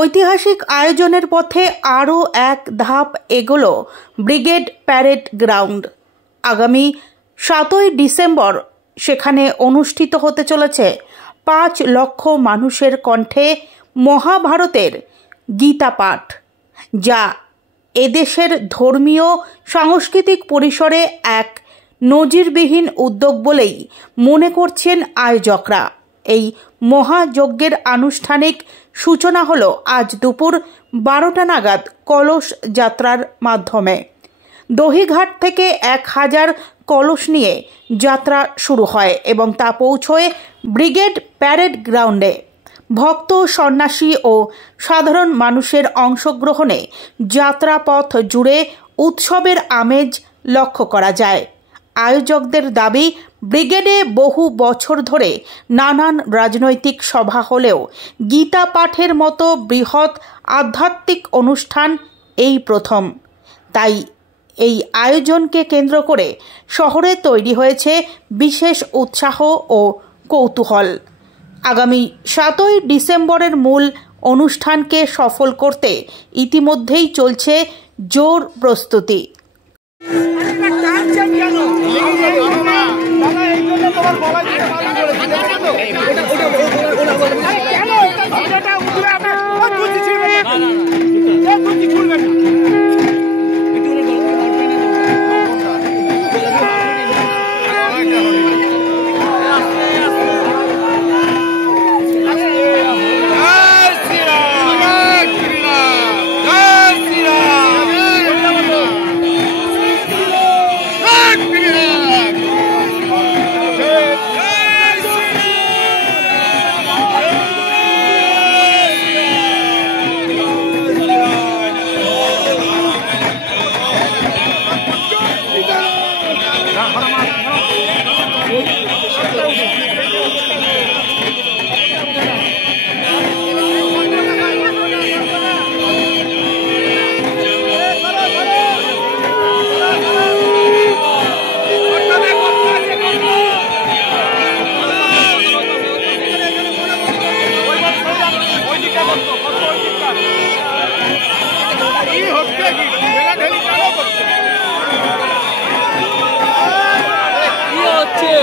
ঐতিহাসিক আয়োজনের পথে আরও এক ধাপ এগোলো ব্রিগেড প্যারেড গ্রাউন্ড। আগামী 7ই ডিসেম্বর সেখানে অনুষ্ঠিত হতে চলেছে 5 লক্ষ মানুষের কণ্ঠে মহাভারতের গীতা পাঠ, যা এদেশের ধর্মীয় সাংস্কৃতিক পরিসরে এক নজিরবিহীন উদ্যোগ বলেই মনে করছেন আয়োজকরা। এই মহাযজ্ঞের আনুষ্ঠানিক সূচনা হলো আজ দুপুর 12টা নাগাদ কলস যাত্রার মাধ্যমে। দহিঘাট থেকে 1000 কলস নিয়ে যাত্রা শুরু হয় এবং তা পৌঁছয় ব্রিগেড প্যারেড গ্রাউন্ডে। ভক্ত, সন্ন্যাসী ও সাধারণ মানুষের অংশগ্রহণে যাত্রাপথ জুড়ে উৎসবের আমেজ লক্ষ্য করা যায়। আয়োজকদের দাবি, ব্রিগেডে বহু বছর ধরে নানান রাজনৈতিক সভা হলেও গীতা পাঠের মতো বৃহৎ আধ্যাত্মিক অনুষ্ঠান এই প্রথম। তাই এই আয়োজনকে কেন্দ্র করে শহরে তৈরি হয়েছে বিশেষ উৎসাহ ও কৌতূহল। আগামী 7ই ডিসেম্বরের মূল অনুষ্ঠানকে সফল করতে ইতিমধ্যেই চলছে জোর প্রস্তুতি। কি হচ্ছে?